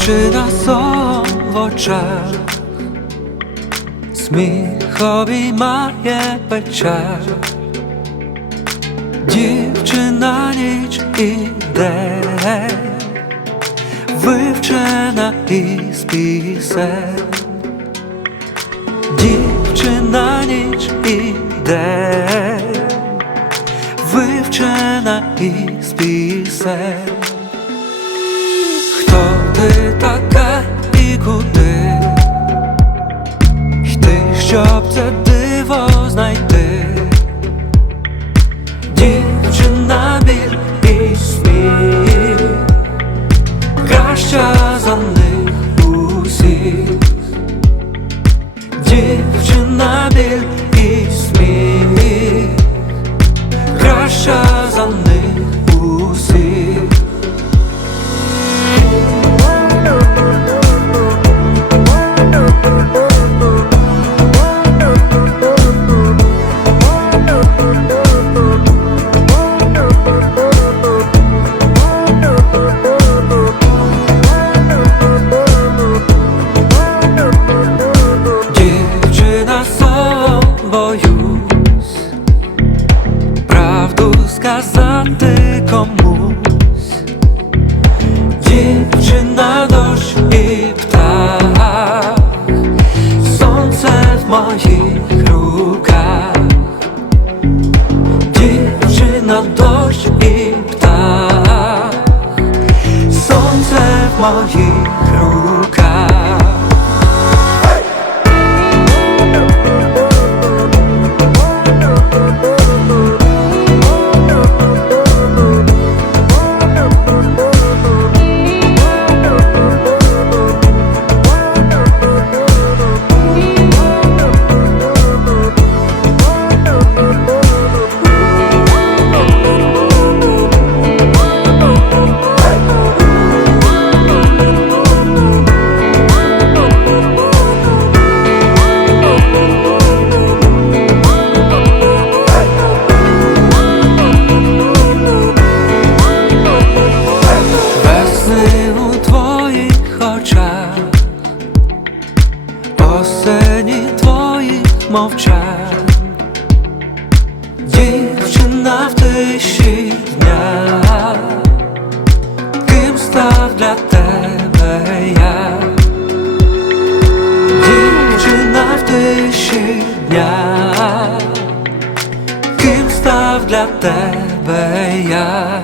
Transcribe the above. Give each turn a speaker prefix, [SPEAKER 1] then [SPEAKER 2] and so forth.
[SPEAKER 1] Дівчина сон в очах, сміх обіймає печаль, дівчина ніч іде, вивчена із пісень, дівчина ніч іде, вивчена із пісень. Ти така і куди? Йти, щоб це диво знайти, дівчина біль і сміх, краща за них усіх, дівчина біль Tuska zatyką mus. Dziewczyna, dość i ptach Sące w moich rukach. Dziewczyna, dość i ptach Sące w moich rukach осені твоїх мовчань, дівчина в тиші дня, ким став для тебе я, дівчина в тиші дня, ким став для тебе я.